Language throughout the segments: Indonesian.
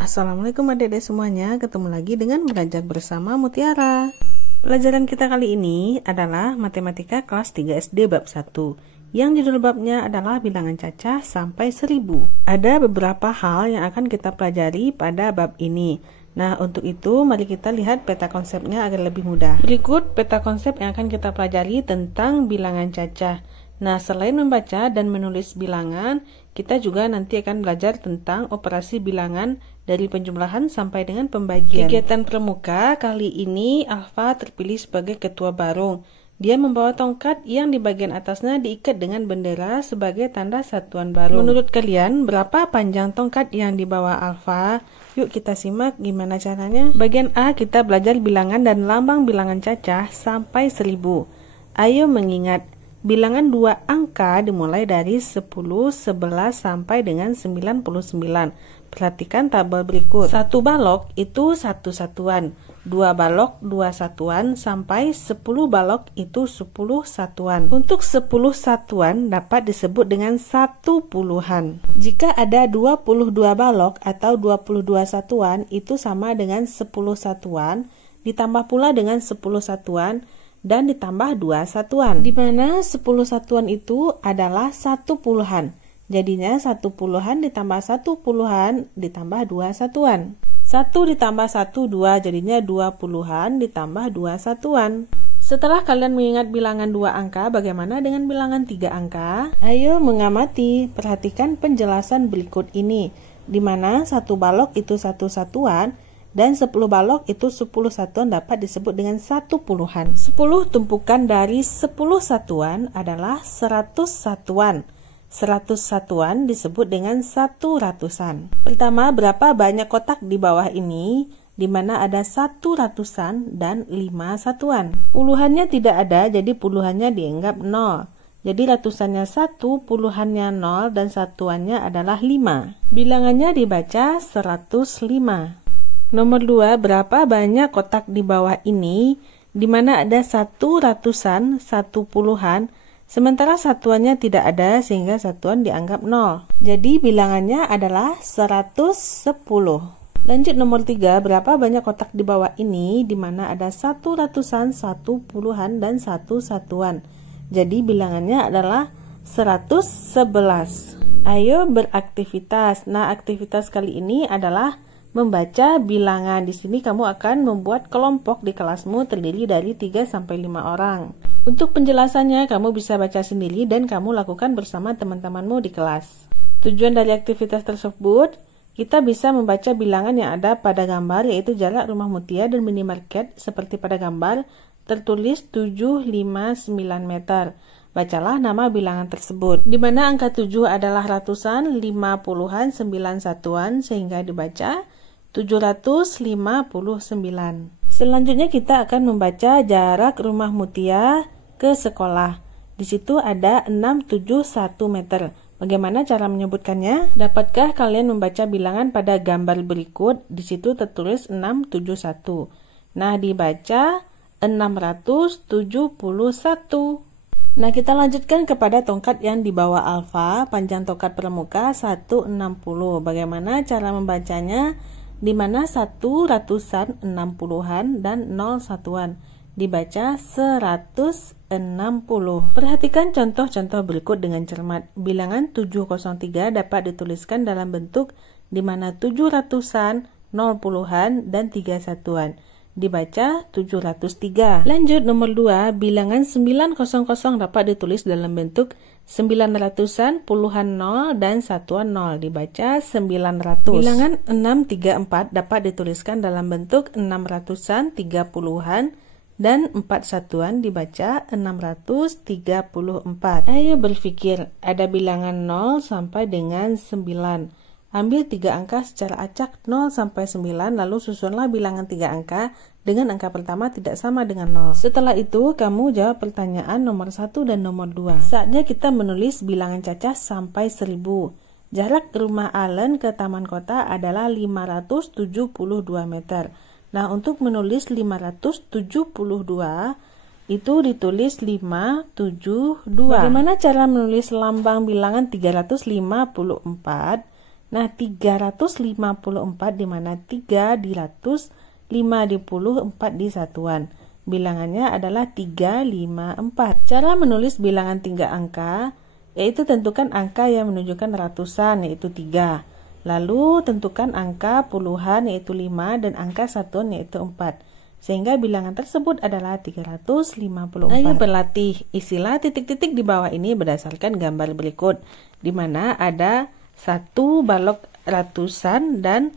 Assalamualaikum adik-adik semuanya, ketemu lagi dengan belajar bersama Mutiara. Pelajaran kita kali ini adalah Matematika kelas 3 SD bab 1, yang judul babnya adalah bilangan cacah sampai 1000. Ada beberapa hal yang akan kita pelajari pada bab ini. Nah, untuk itu mari kita lihat peta konsepnya agar lebih mudah. Berikut peta konsep yang akan kita pelajari tentang bilangan cacah. Nah, selain membaca dan menulis bilangan, kita juga nanti akan belajar tentang operasi bilangan dari penjumlahan sampai dengan pembagian. Kegiatan pramuka kali ini Alfa terpilih sebagai ketua barung. Dia membawa tongkat yang di bagian atasnya diikat dengan bendera sebagai tanda satuan barung. Menurut kalian, berapa panjang tongkat yang dibawa Alfa? Yuk kita simak gimana caranya. Bagian A, kita belajar bilangan dan lambang bilangan cacah sampai 1000. Ayo mengingat. Bilangan 2 angka dimulai dari 10, 11 sampai dengan 99. Perhatikan tabel berikut. 1 balok itu 1 satuan, 2 balok 2 satuan, sampai 10 balok itu 10 satuan. Untuk 10 satuan dapat disebut dengan 1 puluhan. Jika ada 22 balok atau 22 satuan, itu sama dengan 10 satuan, ditambah pula dengan 10 satuan, dan ditambah 2 satuan, di mana 10 satuan itu adalah 1 puluhan. Jadinya 1 puluhan ditambah 1 puluhan ditambah 2 satuan. 1 ditambah 1, 2, jadinya 2 puluhan ditambah 2 satuan. Setelah kalian mengingat bilangan 2 angka, bagaimana dengan bilangan 3 angka? Ayo mengamati, perhatikan penjelasan berikut ini, di mana 1 balok itu 1 satuan, dan 10 balok itu 10 satuan dapat disebut dengan 1 puluhan. 10 tumpukan dari 10 satuan adalah 100 satuan. 100 satuan disebut dengan 1 ratusan. Pertama, berapa banyak kotak di bawah ini, di mana ada 1 ratusan dan 5 satuan. Puluhannya tidak ada, jadi puluhannya dianggap 0. Jadi ratusannya 1, puluhannya 0, dan satuannya adalah 5. Bilangannya dibaca 105. Nomor 2, berapa banyak kotak di bawah ini, di mana ada 1 ratusan, 1 puluhan, sementara satuannya tidak ada sehingga satuan dianggap 0. Jadi bilangannya adalah 110. Lanjut nomor 3, berapa banyak kotak di bawah ini, di mana ada 1 ratusan, 1 puluhan, dan 1 satuan. Jadi bilangannya adalah 111. Ayo beraktivitas. Nah, aktivitas kali ini adalah membaca bilangan. Di sini kamu akan membuat kelompok di kelasmu terdiri dari 3 sampai 5 orang. Untuk penjelasannya kamu bisa baca sendiri dan kamu lakukan bersama teman-temanmu di kelas. Tujuan dari aktivitas tersebut, kita bisa membaca bilangan yang ada pada gambar, yaitu jarak rumah Mutia dan minimarket seperti pada gambar tertulis 759 meter. Bacalah nama bilangan tersebut, di mana angka 7 adalah ratusan, 5 puluhan, 9 satuan, sehingga dibaca 759. Selanjutnya kita akan membaca jarak rumah Mutia ke sekolah. Di situ ada 671 meter. Bagaimana cara menyebutkannya? Dapatkah kalian membaca bilangan pada gambar berikut? Di situ tertulis 671. Nah, dibaca 671. Nah, kita lanjutkan kepada tongkat yang dibawa Alfa. Panjang tongkat pramuka 160. Bagaimana cara membacanya? Di mana 1 ratusan, 6 puluhan, dan 0 satuan. Dibaca 160. Perhatikan contoh-contoh berikut dengan cermat. Bilangan 703 dapat dituliskan dalam bentuk di mana 7 ratusan, 0 puluhan, dan 3 satuan. Dibaca 703. Lanjut nomor 2, bilangan 900 dapat ditulis dalam bentuk 900-an, puluhan 0, dan satuan 0. Dibaca 900. Bilangan 634 dapat dituliskan dalam bentuk 600-an, 30-an, dan 4 satuan. Dibaca 634. Ayo berpikir, ada bilangan 0 sampai dengan 9. Ambil 3 angka secara acak 0 sampai 9, lalu susunlah bilangan 3 angka dengan angka pertama tidak sama dengan 0. Setelah itu, kamu jawab pertanyaan nomor 1 dan nomor 2. Saatnya kita menulis bilangan cacah sampai 1000. Jarak rumah Allen ke taman kota adalah 572 meter. Nah, untuk menulis 572, itu ditulis 572. Bagaimana cara menulis lambang bilangan 354? Nah, 354 di mana 3 di ratus, 5 di puluh, 4 di satuan. Bilangannya adalah 354. Cara menulis bilangan 3 angka, yaitu tentukan angka yang menunjukkan ratusan, yaitu 3. Lalu tentukan angka puluhan, yaitu 5, dan angka satuan, yaitu 4. Sehingga bilangan tersebut adalah 354. Ayo berlatih. Isilah titik-titik di bawah ini berdasarkan gambar berikut, di mana ada 1 balok ratusan dan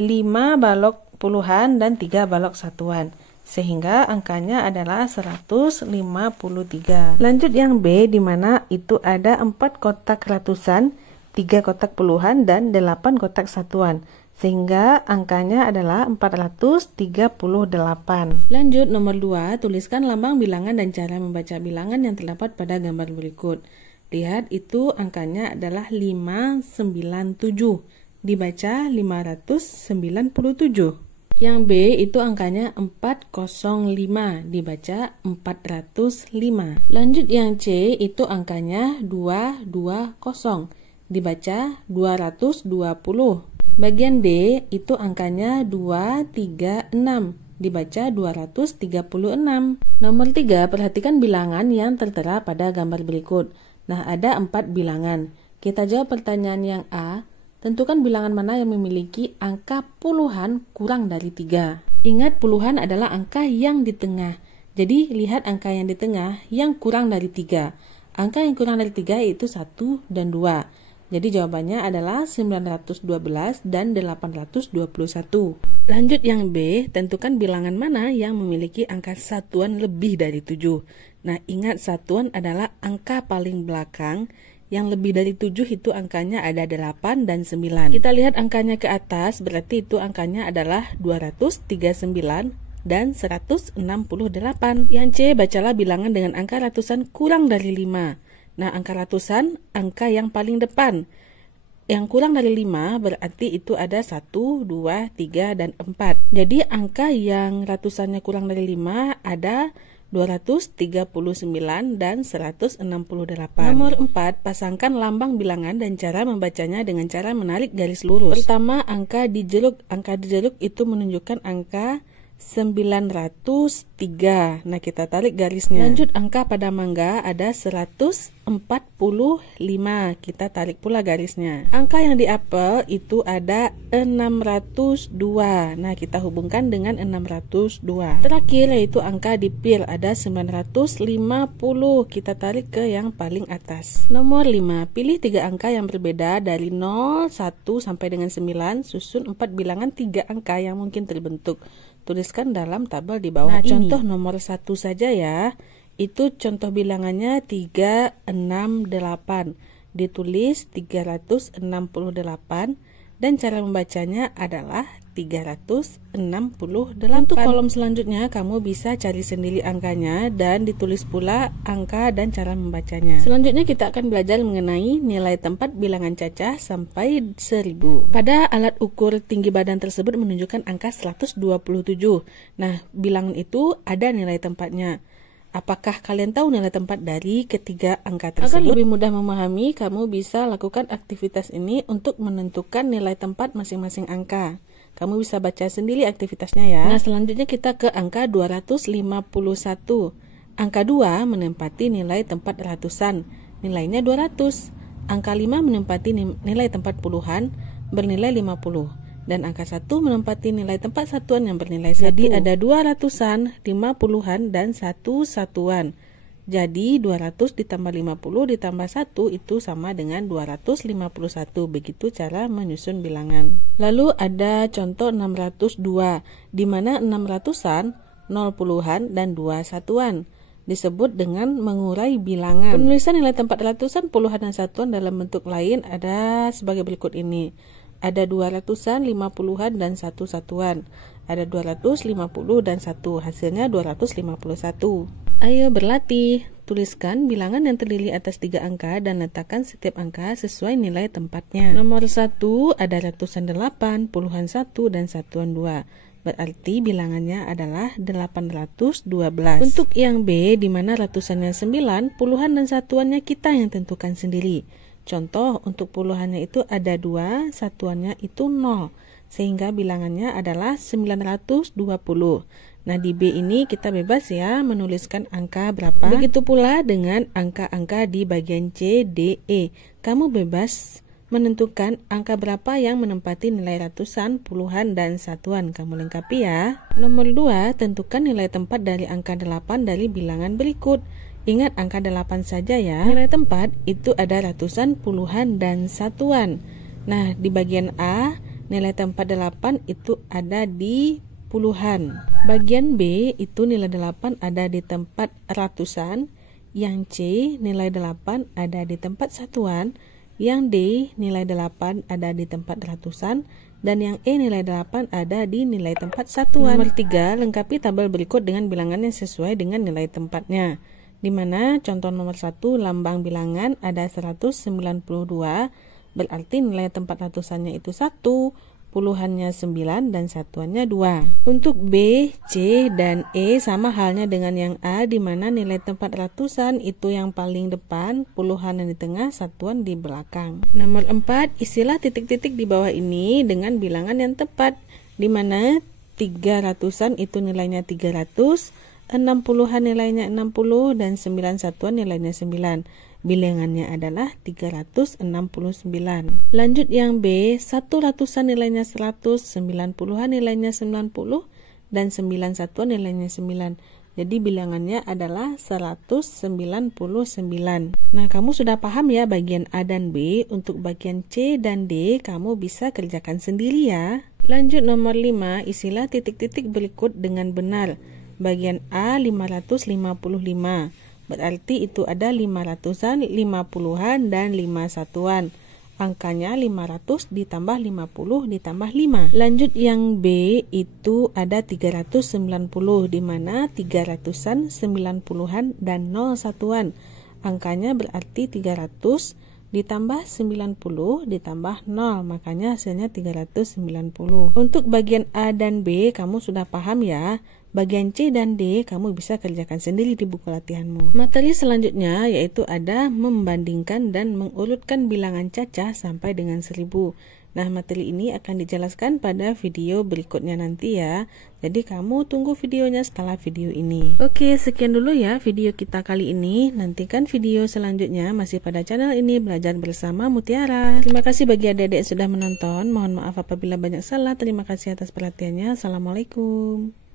5 balok puluhan dan 3 balok satuan. Sehingga angkanya adalah 153. Lanjut yang B, di mana itu ada 4 kotak ratusan, 3 kotak puluhan, dan 8 kotak satuan. Sehingga angkanya adalah 438. Lanjut nomor 2, tuliskan lambang bilangan dan cara membaca bilangan yang terdapat pada gambar berikut. Lihat, itu angkanya adalah 597. Dibaca 597. Yang B itu angkanya 405, dibaca 405. Lanjut yang C itu angkanya 220, dibaca 220. Bagian D itu angkanya 236, dibaca 236. Nomor 3, perhatikan bilangan yang tertera pada gambar berikut. Nah, ada 4 bilangan. Kita jawab pertanyaan yang A. Tentukan bilangan mana yang memiliki angka puluhan kurang dari 3. Ingat, puluhan adalah angka yang di tengah. Jadi, lihat angka yang di tengah yang kurang dari 3. Angka yang kurang dari 3 yaitu 1 dan 2. Jadi, jawabannya adalah 912 dan 821. Lanjut yang B, tentukan bilangan mana yang memiliki angka satuan lebih dari 7. Nah, ingat, satuan adalah angka paling belakang. Yang lebih dari 7 itu angkanya ada 8 dan 9. Kita lihat angkanya ke atas, berarti itu angkanya adalah 239 dan 168. Yang C, bacalah bilangan dengan angka ratusan kurang dari 5. Nah, angka ratusan, angka yang paling depan. Yang kurang dari 5 berarti itu ada 1, 2, 3, dan 4. Jadi angka yang ratusannya kurang dari 5 ada 239 dan 168. Nomor 4, pasangkan lambang bilangan dan cara membacanya dengan cara menarik garis lurus. Pertama, angka di jeruk. Angka di jeruk itu menunjukkan angka 903. Nah, kita tarik garisnya. Lanjut, angka pada mangga ada 145. Kita tarik pula garisnya. Angka yang di apel itu ada 602. Nah, kita hubungkan dengan 602. Terakhir yaitu angka di pir ada 950. Kita tarik ke yang paling atas. Nomor 5, pilih 3 angka yang berbeda dari 0, 1 sampai dengan 9. Susun 4 bilangan 3 angka yang mungkin terbentuk. Tuliskan dalam tabel di bawah ini. Contoh nomor 1 saja ya. Itu contoh bilangannya 368. Ditulis 368 dan cara membacanya adalah 368. Untuk kolom selanjutnya kamu bisa cari sendiri angkanya dan ditulis pula angka dan cara membacanya. Selanjutnya kita akan belajar mengenai nilai tempat bilangan cacah sampai 1000. Pada alat ukur tinggi badan tersebut menunjukkan angka 127. Nah, bilangan itu ada nilai tempatnya. Apakah kalian tahu nilai tempat dari ketiga angka tersebut? Agar lebih mudah memahami, kamu bisa lakukan aktivitas ini untuk menentukan nilai tempat masing-masing angka. Kamu bisa baca sendiri aktivitasnya ya. Nah, selanjutnya kita ke angka 251. Angka 2 menempati nilai tempat ratusan, nilainya 200. Angka 5 menempati nilai tempat puluhan, bernilai 50. Dan angka 1 menempati nilai tempat satuan yang bernilai 1. Jadi ada 2 ratusan, 5 puluhan, dan 1 satuan. Jadi 200 ditambah 50 ditambah 1 itu sama dengan 251. Begitu cara menyusun bilangan. Lalu ada contoh 602, di mana 6 ratusan, 0 puluhan, dan 2 satuan. Disebut dengan mengurai bilangan. Penulisan nilai tempat ratusan, puluhan, dan satuan dalam bentuk lain ada sebagai berikut ini. Ada 2 ratusan, 5 puluhan, dan 1 satuan. Ada 250 dan 1. Hasilnya 251. Ayo berlatih. Tuliskan bilangan yang terdiri atas 3 angka dan letakkan setiap angka sesuai nilai tempatnya. Nomor 1 ada ratusan 8, puluhan 1, dan satuan 2. Berarti bilangannya adalah 812. Untuk yang B, di mana ratusannya 9, puluhan dan satuannya kita yang tentukan sendiri. Contoh, untuk puluhannya itu ada 2, satuannya itu 0. Sehingga bilangannya adalah 920. Nah, di B ini kita bebas ya menuliskan angka berapa. Begitu pula dengan angka-angka di bagian C, D, E. Kamu bebas menentukan angka berapa yang menempati nilai ratusan, puluhan, dan satuan. Kamu lengkapi ya. Nomor 2, tentukan nilai tempat dari angka 8 dari bilangan berikut. Ingat angka 8 saja ya. Nilai tempat itu ada ratusan, puluhan, dan satuan. Nah, di bagian A, nilai tempat 8 itu ada di puluhan. Bagian B itu nilai 8 ada di tempat ratusan. Yang C, nilai 8 ada di tempat satuan. Yang D, nilai 8 ada di tempat ratusan. Dan yang E, nilai 8 ada di nilai tempat satuan. Nomor 3, lengkapi tabel berikut dengan bilangan yang sesuai dengan nilai tempatnya. Di mana contoh nomor 1, lambang bilangan ada 192, berarti nilai tempat ratusannya itu 1, puluhannya 9, dan satuannya 2. Untuk B, C, dan E sama halnya dengan yang A, di mana nilai tempat ratusan itu yang paling depan, puluhan yang di tengah, satuan di belakang. Nomor 4, isilah titik-titik di bawah ini dengan bilangan yang tepat, di mana 3 ratusan itu nilainya 300, 6 puluhan nilainya 60, dan 9 satuan nilainya 9. Bilangannya adalah 369. Lanjut yang B, 1 ratusan nilainya 100, 9 puluhan nilainya 90, dan 9 satuan nilainya 9. Jadi bilangannya adalah 199. Nah, kamu sudah paham ya bagian A dan B. Untuk bagian C dan D, kamu bisa kerjakan sendiri ya. Lanjut nomor 5, isilah titik-titik berikut dengan benar. Bagian A 555, berarti itu ada 5 ratusan, 5 puluhan, dan 5 satuan. Angkanya 500 ditambah 50 ditambah 5. Lanjut yang B itu ada 390, di mana 3 ratusan, 9 puluhan, dan 0 satuan. Angkanya berarti 300 ditambah 90 ditambah 0, makanya hasilnya 390. Untuk bagian A dan B kamu sudah paham ya. Bagian C dan D kamu bisa kerjakan sendiri di buku latihanmu. Materi selanjutnya yaitu ada membandingkan dan mengurutkan bilangan cacah sampai dengan 1000. Nah, materi ini akan dijelaskan pada video berikutnya nanti ya. Jadi kamu tunggu videonya setelah video ini. Oke, sekian dulu ya video kita kali ini. Nantikan video selanjutnya masih pada channel ini, Belajar Bersama Mutiara. Terima kasih bagi adik-adik yang sudah menonton. Mohon maaf apabila banyak salah. Terima kasih atas perhatiannya. Assalamualaikum.